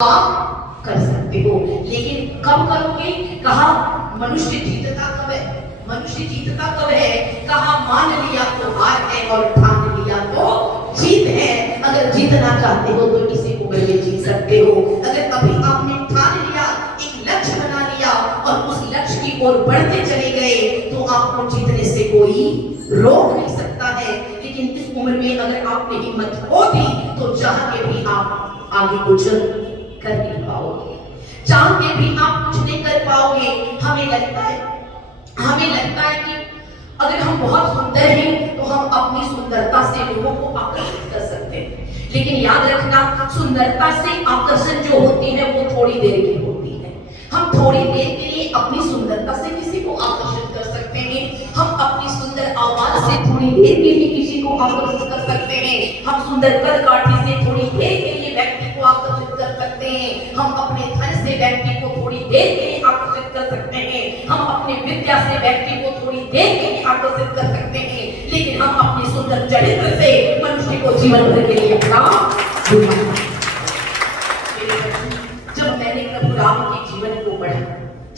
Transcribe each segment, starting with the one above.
आप कर सकते हो, लेकिन कब करोगे? कहा मनुष्य जीतता कब है? मनुष्य जीतता कब है? कहा मान लिया तो हार है और ठान लिया तो जीत है। अगर जीतना चाहते हो तो किसी उम्र में जीत सकते हो। अगर अभी आपने ठान लिया, एक लक्ष्य बना लिया और उस लक्ष्य की ओर बढ़ते चले गए तो आपको जीतने से कोई रोक नहीं सकता है। लेकिन इस उम्र में अगर आप में हिम्मत होती तो चाह के भी आप आगे कुछ कर नहीं पाओगे, चाह के भी आप कुछ नहीं कर पाओगे। हमें लगता है कि अगर हम बहुत सुंदर हैं तो हम अपनी सुंदरता से लोगों को आकर्षित कर सकते हैं, लेकिन याद रखना सुंदरता से आकर्षण जो होती है वो थोड़ी देर की होती है। हम थोड़ी देर के लिए अपनी सुंदरता से किसी को आकर्षित कर सकते हैं, हम अपनी सुंदर आवाज से थोड़ी देर के लिए किसी को आकर्षित कर सकते हैं, हम सुंदर कद-काठी से थोड़ी देर के लिए व्यक्ति को आकर्षित कर सकते हैं, हम अपने धन से व्यक्ति को थोड़ी देर के लिए आकर्षित कर सकते हैं, हम अपने विद्या से व्यक्ति को थोड़ी देर के लिए आकर्षित कर सकते हैं, लेकिन हम अपने सुंदर चरित्र से मनुष्य को जीवन भर के लिए अपना जब मैंने प्रभु राम के जीवन को पढ़ा,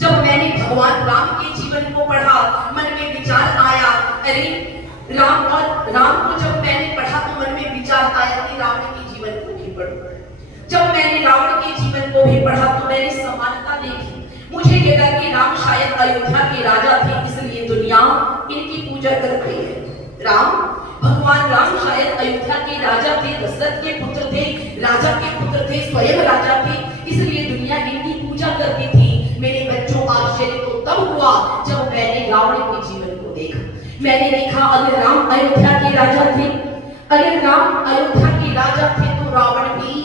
जब मैंने भगवान राम के जीवन को पढ़ा, मन में विचार आया, अरे राम को जब मैंने पढ़ा तो मन में विचार आया कि रावण के जीवन को भी पढ़ूं। जब मैंने रावण के जीवन को भी पढ़ा तो मैंने समानता देखी। मुझे लगा कि राम शायद अयोध्या के राजा थे, इसलिए दुनिया इनकी पूजा करती है। भगवान राम शायद अयोध्या के राजा थे, दशरथ के पुत्र थे, राजा के पुत्र थे, स्वयं राजा थे, इसलिए दुनिया इनकी पूजा करती थी। मेरे बच्चों, आश्चर्य तो तब हुआ जब मैंने रावण के जीवन को देखा। मैंने देखा अगर राम अयोध्या के राजा थे, अगर राम अयोध्या के राजा थे तो रावण भी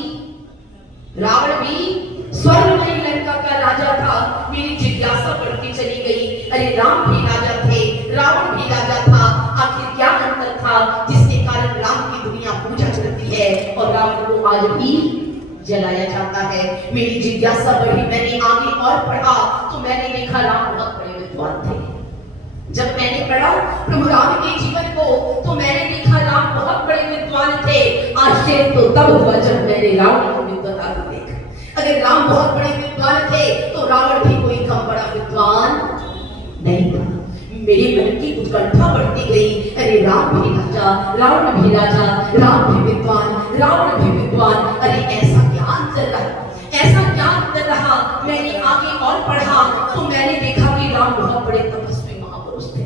स्वर्गमयी लंका का राजा था। मेरी जिज्ञासा बढ़ती चली गई, अरे राम भी राजा थे, रावण भी राजा था, आखिर क्या अंतर था जिसके कारण राम की दुनिया पूजा करती है और रावण को आज भी जलाया जाता है? मेरी जिज्ञासा बढ़ी, मैंने आगे और पढ़ा तो मैंने देखा राम बहुत बड़े विद्वान थे। जब मैंने पढ़ा प्रभु राम के जीवन को तो मैंने देखा राम बहुत बड़े विद्वान थे। आश्चर्य तो तब हुआ जब मैंने रावण को विद्वता को देखा। अगर राम बहुत बड़े विद्वान थे तो रावण भी कोई कम बड़ा विद्वान नहीं था। मेरे मन की उत्कंठा बढ़ती गई, अरे राम भी राजा, रावण भी राजा, राम भी विद्वान, रावण भी विद्वान, अरे ऐसा क्या अंतर रहा, ऐसा क्या अंतर रहा? मैंने आगे और पढ़ा तो मैंने देखा कि राम बहुत बड़े तपस्वी महापुरुष थे।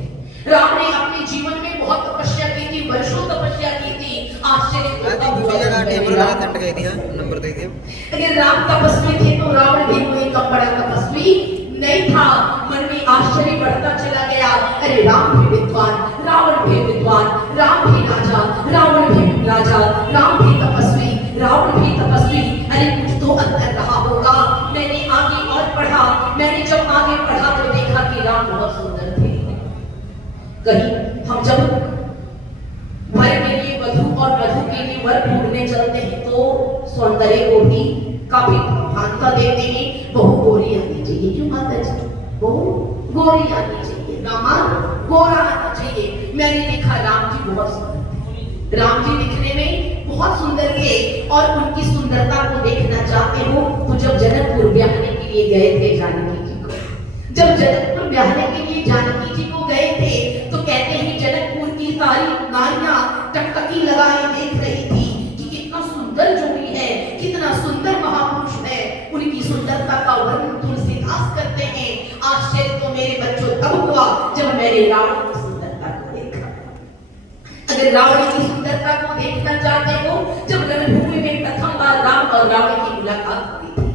राम ने अपने जीवन में बहुत तपस्या की थी, वर्षों तपस्या की थी। आश्चर्य अगर राम तपस्वी थे तो रावण भी कोई कम बड़ा तपस्वी नहीं था। मन में आश्चर्य बढ़ता चला गया, अरे राम भी विद्वान, रावण भी विद्वान, राम भी राजा, रावण भी राजा, राम भी तपस्वी, रावण भी तपस्वी, अरे कुछ तो अंतर रहा होगा। मैंने आगे और पढ़ा, मैंने जब आगे पढ़ा तो देखा कि राम बहुत सुंदर थे। कहीं हम जब वर के लिए वधु और वधु के लिए वर ढूंढने चलते हैं तो सौंदर्य को भी काफी प्रधानता देते हैं। बहु गोरी आनी चाहिए, क्यों माता जी? बहु गोरी आनी चाहिए, दामाद गोरा आना चाहिए। मैंने देखा राम जी बहुत सुंदर थे, राम जी दिखने में बहुत सुंदर थे और उनकी सुंदरता को देखना चाहते हो तो जब जनकपुर ब्याहने के लिए गए थे जानकी जी को, जब जनकपुर ब्याहने के लिए जानकी जी को गए थे तो कहते हैं जनकपुर की सारी नारियां टकटकी लगाए देख रही थी कि कितना सुंदर जोड़ी है, कितना सुंदर महापुरुष है। उनकी सुंदरता का वर्णन तुलसीदास करते हैं। आश्चर्य तो मेरे बच्चों तब हुआ जब मैंने रावण की सुंदरता को देखा। अगर रावण की सुंदरता को देखना चाहते हो, जब रणभूमि में प्रथम बार राम और रावण की मुलाकात हुई थी,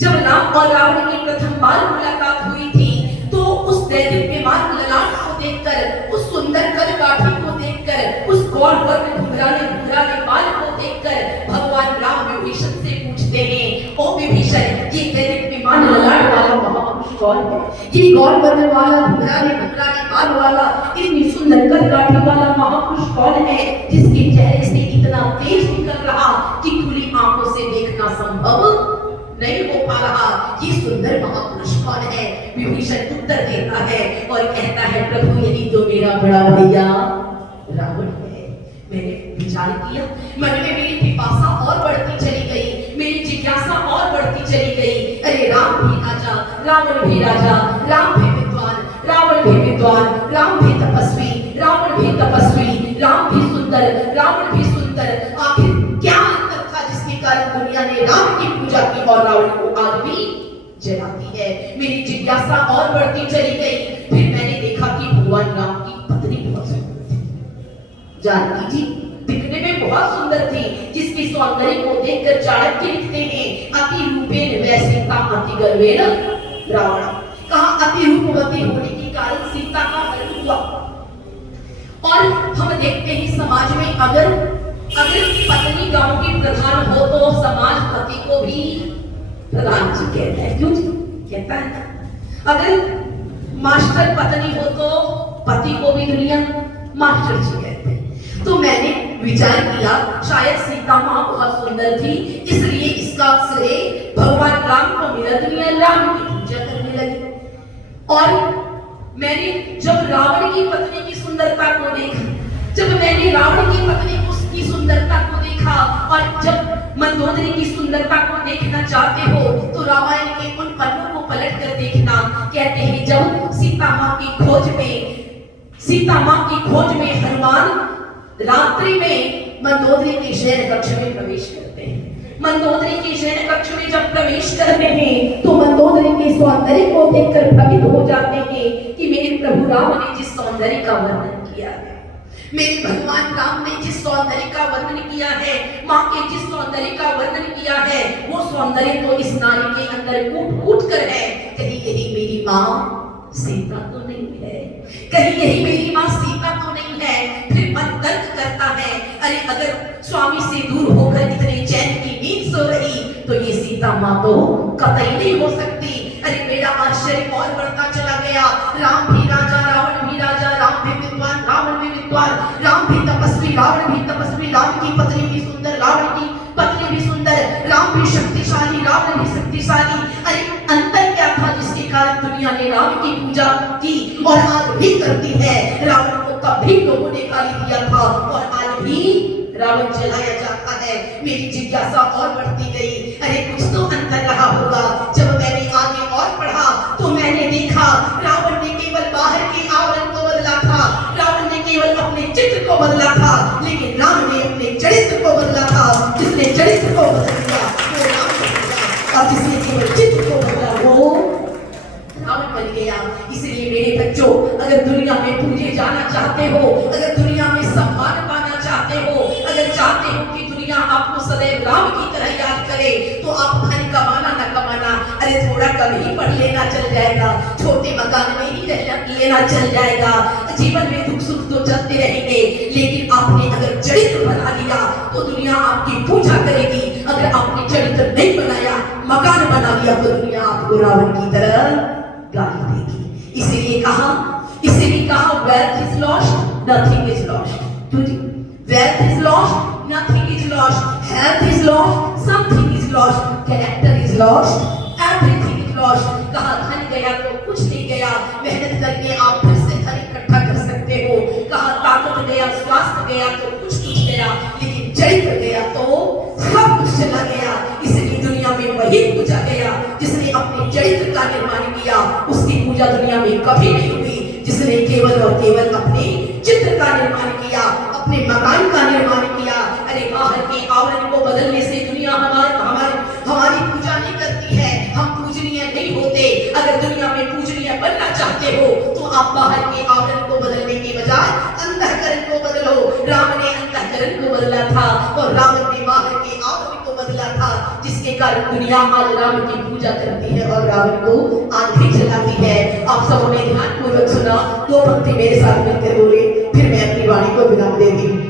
जब राम और रावण की प्रथम बार मुलाकात हुई थी तो उस दैदीप्यमान ललाट को देखकर, उस सुंदर कद-काठी को देखकर, उस गौर वर्ण घुंघराले बाल को देखकर भगवान राम विभीषण से पूछते हैं, ओ विभीषण, ये दैदीप्यमान ललाट वाला महापुरुष कौन है? ये गौर वर्ण वाला घुंघराले बाल वाला इतनी सुंदर कद-काठी वाला महापुरुष कौन है जिसके चेहरे से इतना तेज निकल रहा कि खुली आंखों से देखना संभव नहीं हो पा रहा? ये सुंदर महापुरुष कौन है? विभीषण उत्तर देता है और कहता है, प्रभु यही तो मेरा बड़ा भैया रावण है। मैंने विचार किया, मन में मेरी पिपासा और बढ़ती चली गई, मेरी जिज्ञासा और बढ़ती बढ़ती चली गई। अरे राम भी राजा, रावण भी राजा, राम भी विद्वान, रावण भी विद्वान, राम भी तपस्वी, रावण भी तपस्वी, राम भी सुंदर, रावण भी सुंदर। आखिर क्या अंतर था जिसके कारण दुनिया ने राम की पूजा की और रावण को आज भी जलाती है? मेरी जिज्ञासा और बढ़ती चली गई। फिर मैंने देखा कि भगवान राम की पत्नी बहुत सुंदर थी। जानकी जी दिखने में बहुत सुंदर थी, जिसकी सौंदर्य को देखकर चाणक्य लिखते हैं अति रूपेण वै सीता अति गर्वेण रावण। कहा अति रूपवती होने के कारण सीता का हरण हुआ। और हम देखते हैं समाज में अगर पत्नी गांव की प्रधान हो तो समाज पति को भी प्रधान जी कहता है। क्यों कहता है? अगर मास्टर पत्नी हो तो पति को भी दुनिया मास्टर जी कहते हैं। तो मैंने विचार किया शायद सीता माँ बहुत सुंदर थी, इसलिए इसका श्रेय भगवान राम को मिला। दुनिया राम की पूजा करने लगी। और मैंने जब रावण की पत्नी की सुंदरता को देखा, जब मैंने रावण की पत्नी की सुंदरता को देखा, और जब मंदोदरी की सुंदरता को देखना चाहते हो तो रामायण के उन पन्नों को पलट कर देखना। कहते हैं जब सीता माँ की खोज में हनुमान रात्रि में मंदोदरी के शयन कक्ष में प्रवेश करते हैं। मंदोदरी के शयन कक्ष में जब प्रवेश करते हैं तो मंदोदरी के सौंदर्य को देखकर भ्रमित हो जाते हैं कि मेरे प्रभु राम ने जिस सौंदर्य का वर्णन किया है, मेरे भगवान राम ने जिस सौंदर्य का वर्णन किया है, माँ के जिस सौंदर्य का वर्णन किया है, वो सौंदर्य तो इस नारी के अंदर कूट कर है। कहीं यही मेरी माँ सीता तो नहीं है, कहीं यही मेरी माँ सीता तो नहीं है। फिर मन तर्क करता है, अरे अगर स्वामी से दूर होकर इतने चैन की नींद सो रही तो ये सीता माँ तो कतई नहीं हो सकती। अरे मेरा आश्चर्य और बढ़ता चला गया। राम भी राजा, रावण भी राजा, राम भी विद्वान, रावण भी विद्वान, राम भी तपस्वी, रावण भी तपस्वी, राम की पत्नी भी सुंदर, रावण की पत्नी भी सुंदर, राम भी शक्तिशाली, रावण भी शक्तिशाली। अरे अंतर क्या था जिसके कारण दुनिया ने राम की पूजा की और आज भी करती है? रावण को तब भी लोगों ने गाली दिया था और आज भी रावण जलाया जाता है। मेरी जिज्ञासा और बढ़ती गई। अरे कुछ तो अंतर रहा होगा। जब मैंने आगे और पढ़ा तो मैंने देखा रावण ने केवल बाहर के आवरण को बदला था, रावण ने केवल अपने चित्र को बदला था, लेकिन राम ने अपने चरित्र को बदला था। जिसने चरित्र को बदल दिया वो राम बन गया और जिसने केवल चित्र को बदला वो रावण बन गया। इसलिए मेरे बच्चों, अगर दुनिया में पूजे जाना चाहते हो, अगर दुनिया में सम्मान पाना चाहते हो, अगर चाहते हो कि दुनिया आपको सदैव राम की तरह याद करे, तो आप धन कमाना न कमाना, अरे थोड़ा कम ही पढ़ लेना चल जाएगा, छोटे मकान में ही रह लेना चल जाएगा, जीवन में दुख सुख तो चलते रहेंगे, लेकिन आपने अगर चरित्र बना लिया तो दुनिया आपकी पूजा करेगी। अगर आपने चरित्र नहीं बनाया, मकान बना लिया, तो दुनिया आपको रावण की तरह गाली देगी। इसीलिए कहा wealth is lost, nothing is lost। wealth is lost, nothing is lost, health is lost, something is lost, character is lost, everything is lost। कहा धन गया तो कुछ नहीं गया, मेहनत करके आप फिर से धन इकट्ठा कर सकते हो। कहा ताकत गया, स्वास्थ्य गया तो कुछ गया, लेकिन चरित्र गया तो सब कुछ चला गया। इसलिए दुनिया में वही पूजा गया जिसने अपने चरित्र का निर्माण किया, उसकी पूजा दुनिया में कभी नहीं हुई जिसने केवल और केवल अपने चित्र का निर्माण किया, अपने मकान का निर्माण किया। अरे बाहर के आवरण को बदलने से दुनिया हमारी पूजा नहीं करती है, हम पूजनीय नहीं होते। अगर दुनिया में पूजनीय बनना चाहते हो तो आप बाहर के आवरण को बदलने के बजाय अंतःकरण को बदलो। राम ने अंतःकरण को बदला था और रावण ने बाहर के आवरण को बदला था, जिसके कारण दुनिया आज राम की पूजा करती है और रावण को आग भी जलाती है। आप सबों ने ध्यानपूर्वक सुना, दो पंक्ति मेरे साथ मिलकर बोले, फिर मैं अपनी वाणी को विराम देती हूँ।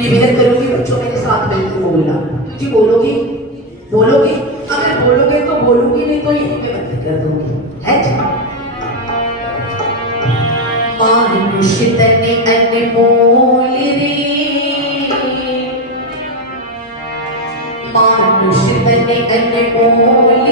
निवेदन करूंगी बच्चों मेरे साथ मिलकर बोलना। तुझे बोलोगे अगर बोलोगे तो बोलूंगी, नहीं तो यहीं पे बंद कर दूंगी। है मानुष तने अनमोल रे, मानुष तने अनमोल